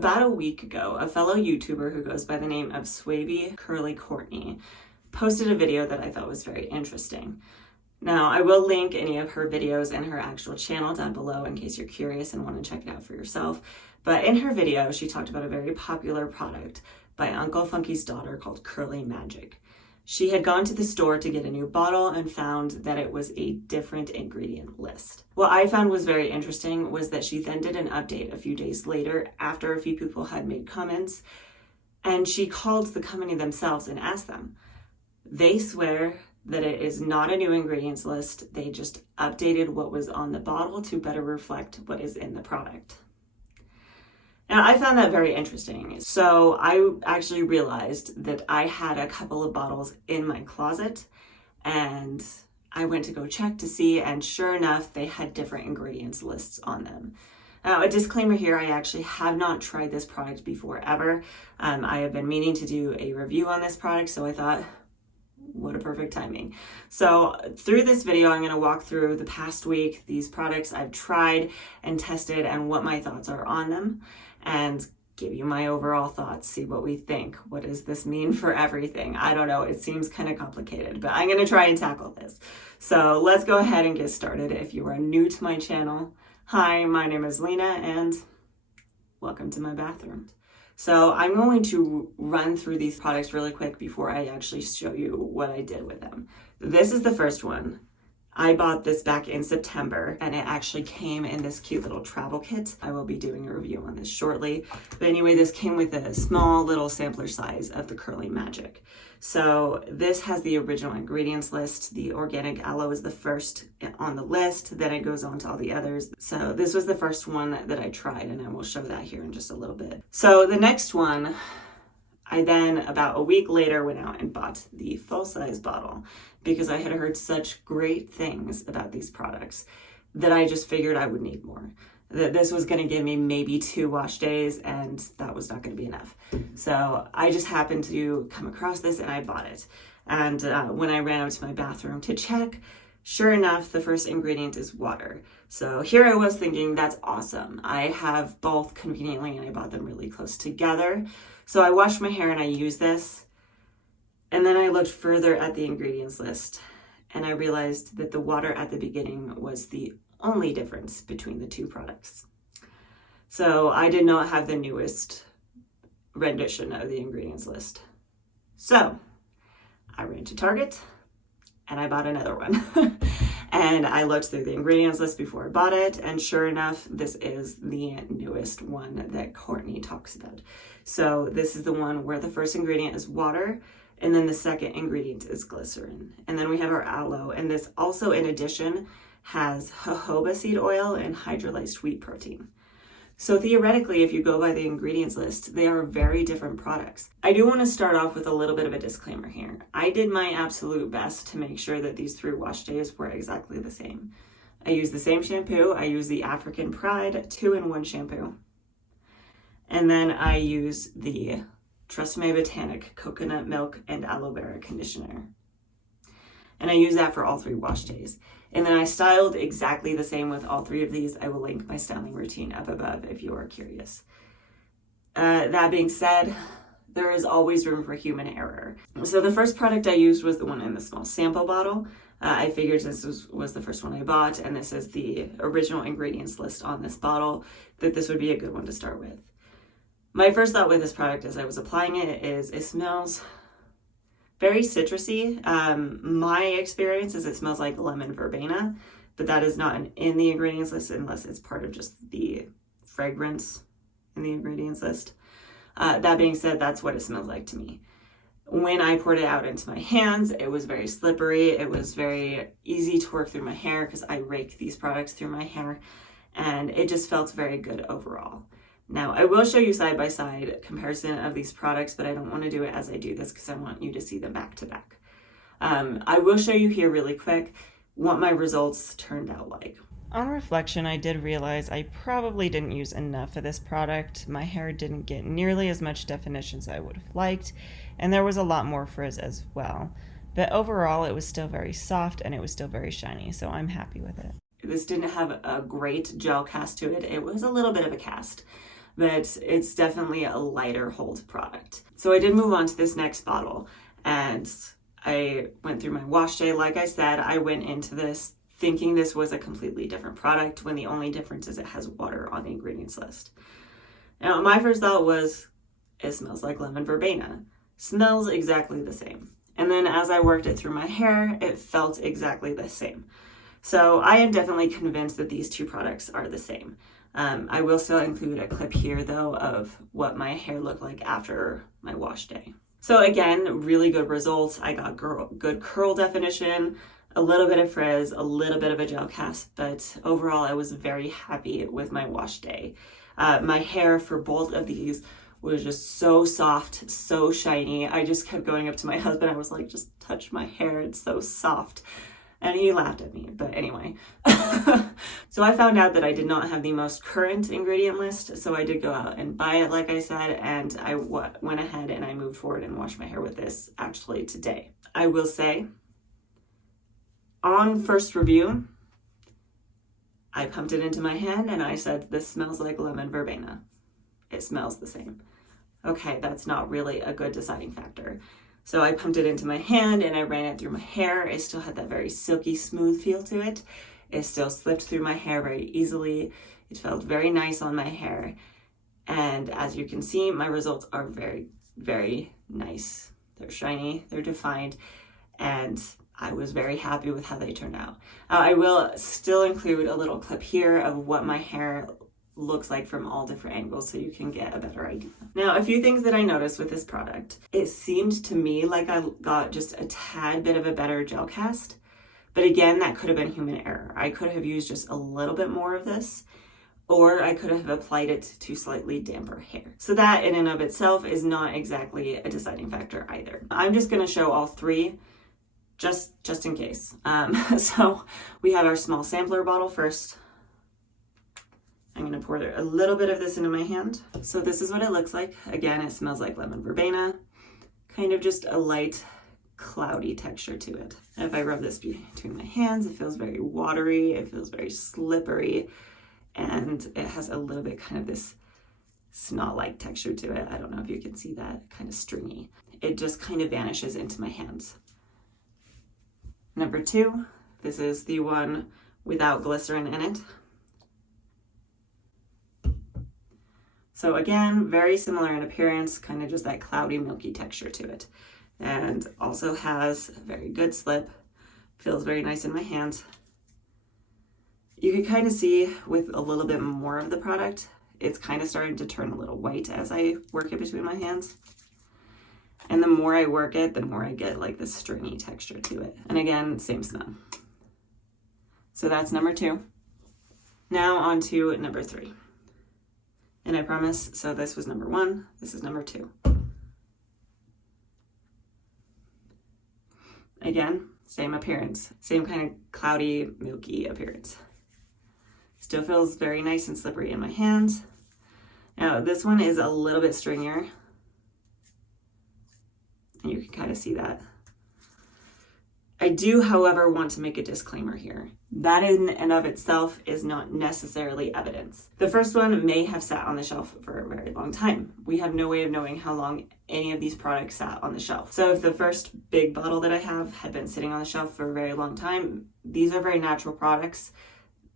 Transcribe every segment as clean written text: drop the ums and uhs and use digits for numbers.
About a week ago, a fellow YouTuber who goes by the name of Swavy Curly Courtney posted a video that I thought was very interesting. Now, I will link any of her videos and her actual channel down below in case you're curious and want to check it out for yourself. But in her video, she talked about a very popular product by Uncle Funky's daughter called Curly Magic. She had gone to the store to get a new bottle and found that it was a different ingredient list. What I found was very interesting was that she then did an update a few days later after a few people had made comments, and she called the company themselves and asked them. They swear that it is not a new ingredients list. They just updated what was on the bottle to better reflect what is in the product. Now, I found that very interesting. So I actually realized that I had a couple of bottles in my closet, and I went to go check to see, and sure enough, they had different ingredients lists on them. Now, a disclaimer here, I actually have not tried this product before ever. I have been meaning to do a review on this product, so I thought, what a perfect timing. So through this video, I'm going to walk through the past week, these products I've tried and tested and what my thoughts are on them, and give you my overall thoughts, see what we think. What does this mean for everything? I don't know. It seems kind of complicated, but I'm going to try and tackle this. So let's go ahead and get started. If you are new to my channel, hi, my name is Lena and welcome to my bathroom. So I'm going to run through these products really quick before I actually show you what I did with them. This is the first one. I bought this back in September, and it actually came in this cute little travel kit. I will be doing a review on this shortly. But anyway, this came with a small little sampler size of the Curly Magic. So this has the original ingredients list. The organic aloe is the first on the list, then it goes on to all the others. So this was the first one that I tried, and I will show that here in just a little bit. So the next one, I then, about a week later, went out and bought the full-size bottle because I had heard such great things about these products that I just figured I would need more. That this was going to give me maybe 2 wash days, and that was not going to be enough. So I just happened to come across this, and I bought it. And when I ran out to my bathroom to check, sure enough, the first ingredient is water. So here I was thinking, that's awesome. I have both conveniently, and I bought them really close together. So I washed my hair and I used this, and then I looked further at the ingredients list, and I realized that the water at the beginning was the only difference between the two products. So I did not have the newest rendition of the ingredients list. So I ran to Target and I bought another one. And I looked through the ingredients list before I bought it, and sure enough, this is the newest one that Courtney talks about. So this is the one where the first ingredient is water, and then the second ingredient is glycerin. And then we have our aloe, and this also, in addition, has jojoba seed oil and hydrolyzed wheat protein. So theoretically, if you go by the ingredients list, they are very different products. I do want to start off with a little bit of a disclaimer here. I did my absolute best to make sure that these 3 wash days were exactly the same. I used the same shampoo. I used the African Pride 2-in-1 shampoo. And then I used the Tresemme Botanic Coconut Milk and Aloe Vera Conditioner. And I used that for all 3 wash days. And then I styled exactly the same with all 3 of these. I will link my styling routine up above if you are curious. That being said, there is always room for human error. So the first product I used was the one in the small sample bottle. I figured since this was the first one I bought, and this is the original ingredients list on this bottle, that this would be a good one to start with. My first thought with this product as I was applying it is it smells very citrusy. My experience is it smells like lemon verbena, but that is not in the ingredients list unless it's part of just the fragrance in the ingredients list. That being said, that's what it smells like to me. When I poured it out into my hands, it was very slippery. It was very easy to work through my hair because I rake these products through my hair, and it just felt very good overall. Now, I will show you side-by-side comparison of these products, but I don't want to do it as I do this because I want you to see them back to back. I will show you here really quick what my results turned out like. On reflection, I did realize I probably didn't use enough of this product. My hair didn't get nearly as much definition as I would have liked, and there was a lot more frizz as well. But overall, it was still very soft and it was still very shiny, so I'm happy with it. This didn't have a great gel cast to it. It was a little bit of a cast. but it's definitely a lighter hold product. So I did move on to this next bottle, and I went through my wash day. Like I said, I went into this thinking this was a completely different product when the only difference is it has water on the ingredients list. Now, my first thought was, it smells like lemon verbena. Smells exactly the same. And then as I worked it through my hair, it felt exactly the same. So I am definitely convinced that these two products are the same. I will still include a clip here though of what my hair looked like after my wash day. So again, really good results. I got good curl definition, a little bit of frizz, a little bit of a gel cast, but overall I was very happy with my wash day. My hair for both of these was just so soft, so shiny. I just kept going up to my husband. I was like, just touch my hair, it's so soft. And he laughed at me, but anyway. So I found out that I did not have the most current ingredient list, so I did go out and buy it, like I said, and I went ahead and I moved forward and washed my hair with this actually today. I will say, on first review, I pumped it into my hand and I said, this smells like lemon verbena. It smells the same. Okay, that's not really a good deciding factor. So I pumped it into my hand and I ran it through my hair. It still had that very silky smooth feel to it. It still slipped through my hair very easily. It felt very nice on my hair. And as you can see, my results are very, very nice. They're shiny, they're defined, and I was very happy with how they turned out. I will still include a little clip here of what my hair looks like from all different angles so you can get a better idea. Now, a few things that I noticed with this product. It seemed to me like I got just a tad bit of a better gel cast, but again, that could have been human error. I could have used just a little bit more of this, or I could have applied it to slightly damper hair. So that in and of itself is not exactly a deciding factor either. I'm just gonna show all three just in case. So we have our small sampler bottle first. I'm gonna pour a little bit of this into my hand. So this is what it looks like. Again, it smells like lemon verbena, kind of just a light, cloudy texture to it. And if I rub this between my hands, it feels very watery, it feels very slippery, and it has a little bit kind of this snot-like texture to it. I don't know if you can see that, kind of stringy. It just kind of vanishes into my hands. Number two, this is the one without glycerin in it. So again, very similar in appearance, kind of just that cloudy, milky texture to it. And also has a very good slip, feels very nice in my hands. You can kind of see with a little bit more of the product, it's kind of starting to turn a little white as I work it between my hands. And the more I work it, the more I get like this stringy texture to it. And again, same smell. So that's number two. Now on to number three. And I promise, so this was number one, this is number two. Again, same appearance, same kind of cloudy, milky appearance. Still feels very nice and slippery in my hands. Now this one is a little bit stringier. And you can kind of see that. I do, however, want to make a disclaimer here. That in and of itself is not necessarily evidence. The first one may have sat on the shelf for a very long time. We have no way of knowing how long any of these products sat on the shelf. So if the first big bottle that I have had been sitting on the shelf for a very long time, these are very natural products.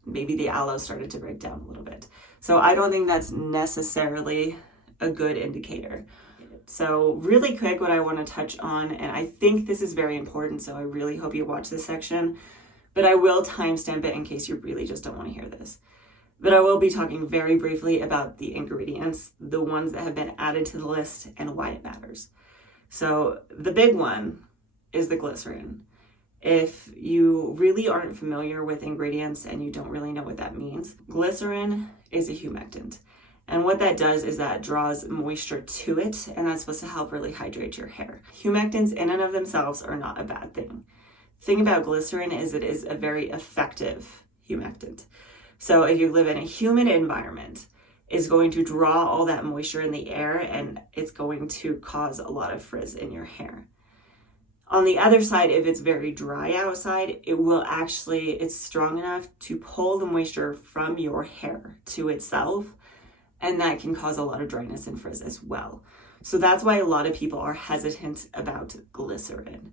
Maybe the aloe started to break down a little bit. So I don't think that's necessarily a good indicator. So really quick, what I want to touch on, and I think this is very important, so I really hope you watch this section, but I will timestamp it in case you really just don't want to hear this. But I will be talking very briefly about the ingredients, the ones that have been added to the list, and why it matters. So the big one is the glycerin. If you really aren't familiar with ingredients and you don't really know what that means, glycerin is a humectant. And what that does is that draws moisture to it, and that's supposed to help really hydrate your hair. Humectants in and of themselves are not a bad thing. The thing about glycerin is it is a very effective humectant. So if you live in a humid environment, it's going to draw all that moisture in the air, and it's going to cause a lot of frizz in your hair. On the other side, if it's very dry outside, it's strong enough to pull the moisture from your hair to itself, and that can cause a lot of dryness and frizz as well. So that's why a lot of people are hesitant about glycerin.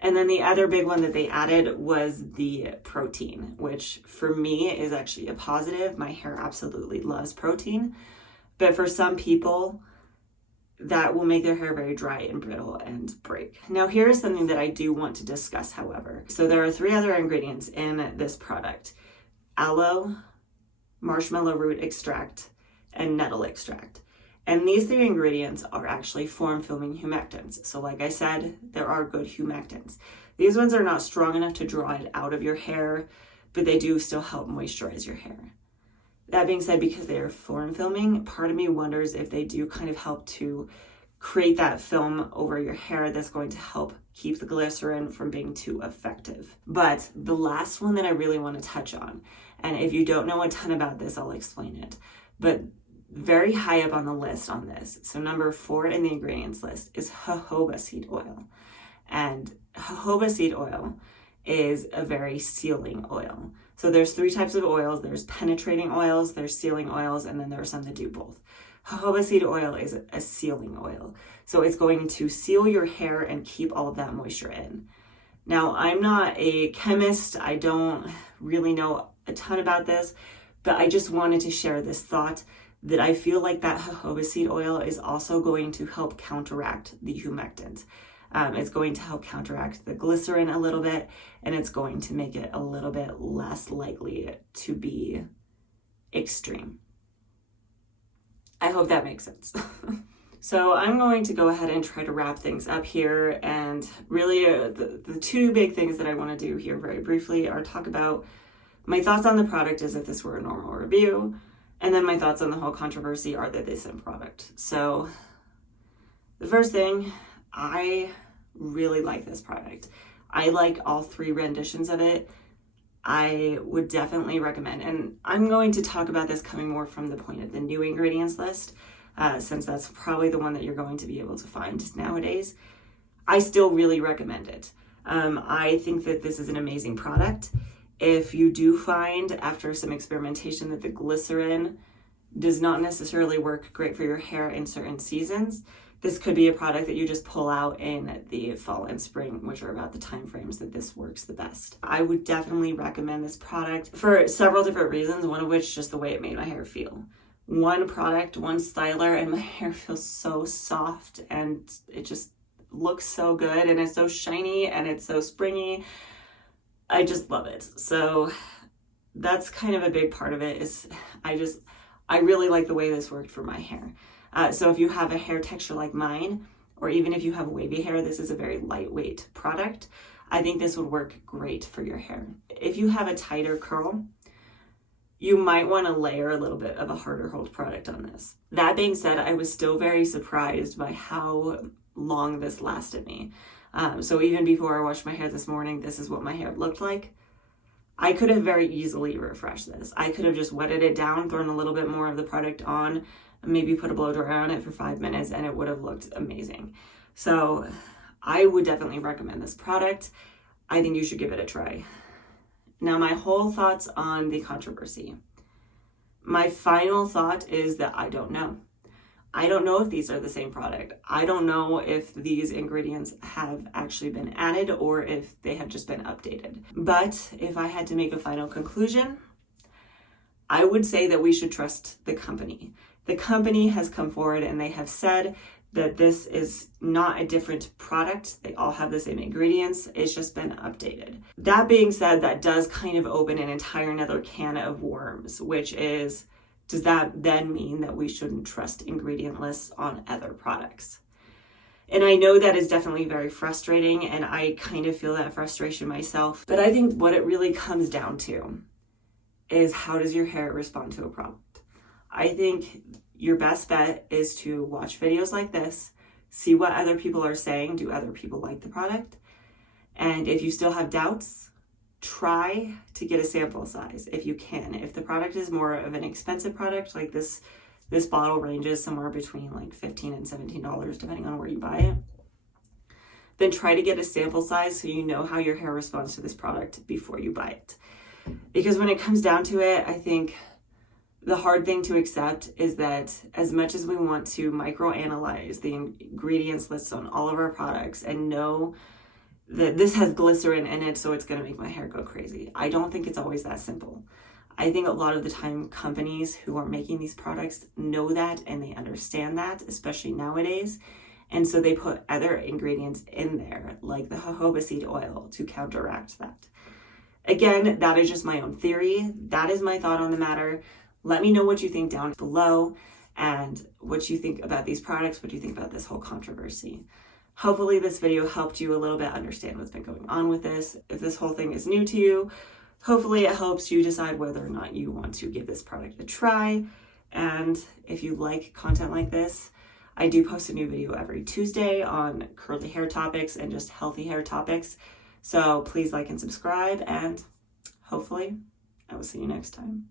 And then the other big one that they added was the protein, which for me is actually a positive. My hair absolutely loves protein, but for some people, that will make their hair very dry and brittle and break. Now, here is something that I do want to discuss, however. So there are 3 other ingredients in this product: aloe, marshmallow root extract, and nettle extract. And these 3 ingredients are actually form-filming humectants. So like I said, there are good humectants. These ones are not strong enough to draw it out of your hair, but they do still help moisturize your hair. That being said, because they are form-filming, part of me wonders if they do kind of help to create that film over your hair that's going to help keep the glycerin from being too effective. But the last one that I really want to touch on, and if you don't know a ton about this, I'll explain it, but very high up on the list on this, so number 4 in the ingredients list, is jojoba seed oil. And jojoba seed oil is a very sealing oil. So there's 3 types of oils. There's penetrating oils, there's sealing oils, and then there are some that do both. Jojoba seed oil is a sealing oil. So it's going to seal your hair and keep all of that moisture in. Now, I'm not a chemist. I don't really know a ton about this, but I just wanted to share this thought that I feel like that jojoba seed oil is also going to help counteract the humectant. It's going to help counteract the glycerin a little bit, and it's going to make it a little bit less likely to be extreme. I hope that makes sense. So I'm going to go ahead and try to wrap things up here. And really the 2 big things that I want to do here very briefly are talk about my thoughts on the product as if this were a normal review. And then my thoughts on the whole controversy are that this end product. So the first thing, I really like this product. I like all 3 renditions of it. I would definitely recommend, and I'm going to talk about this coming more from the point of the new ingredients list, since that's probably the one that you're going to be able to find nowadays. I still really recommend it. I think that this is an amazing product. If you do find after some experimentation that the glycerin does not necessarily work great for your hair in certain seasons, this could be a product that you just pull out in the fall and spring, which are about the time frames that this works the best. I would definitely recommend this product for several different reasons, one of which just the way it made my hair feel. One product, one styler, and my hair feels so soft and it just looks so good and it's so shiny and it's so springy. I just love it. So that's kind of a big part of it is I really like the way this worked for my hair. So if you have a hair texture like mine, or even if you have wavy hair, this is a very lightweight product. I think this would work great for your hair. If you have a tighter curl, you might want to layer a little bit of a harder hold product on this. That being said, I was still very surprised by how long this lasted me. So even before I washed my hair this morning, this is what my hair looked like. I could have very easily refreshed this. I could have just wetted it down, thrown a little bit more of the product on, maybe put a blow dryer on it for 5 minutes, and it would have looked amazing. So I would definitely recommend this product. I think you should give it a try. Now, my whole thoughts on the controversy. My final thought is that I don't know. I don't know if these are the same product. I don't know if these ingredients have actually been added or if they have just been updated. But if I had to make a final conclusion, I would say that we should trust the company. The company has come forward and they have said that this is not a different product. They all have the same ingredients. It's just been updated. That being said, that does kind of open an entire another can of worms, which is, does that then mean that we shouldn't trust ingredient lists on other products? And I know that is definitely very frustrating, and I kind of feel that frustration myself. But I think what it really comes down to is, how does your hair respond to a product? I think your best bet is to watch videos like this, see what other people are saying. Do other people like the product? And if you still have doubts, try to get a sample size if you can. If the product is more of an expensive product, like this bottle ranges somewhere between like $15 and $17, depending on where you buy it, then try to get a sample size so you know how your hair responds to this product before you buy it. Because when it comes down to it, I think The hard thing to accept is that as much as we want to microanalyze the ingredients lists on all of our products and know that this has glycerin in it, so it's going to make my hair go crazy, I don't think it's always that simple. I think a lot of the time companies who are making these products know that and they understand that, especially nowadays. And so they put other ingredients in there, like the jojoba seed oil, to counteract that. Again, that is just my own theory. That is my thought on the matter. Let me know what you think down below and what you think about these products, what you think about this whole controversy. Hopefully this video helped you a little bit understand what's been going on with this. If this whole thing is new to you, hopefully it helps you decide whether or not you want to give this product a try. And if you like content like this, I do post a new video every Tuesday on curly hair topics and just healthy hair topics. So please like and subscribe, and hopefully I will see you next time.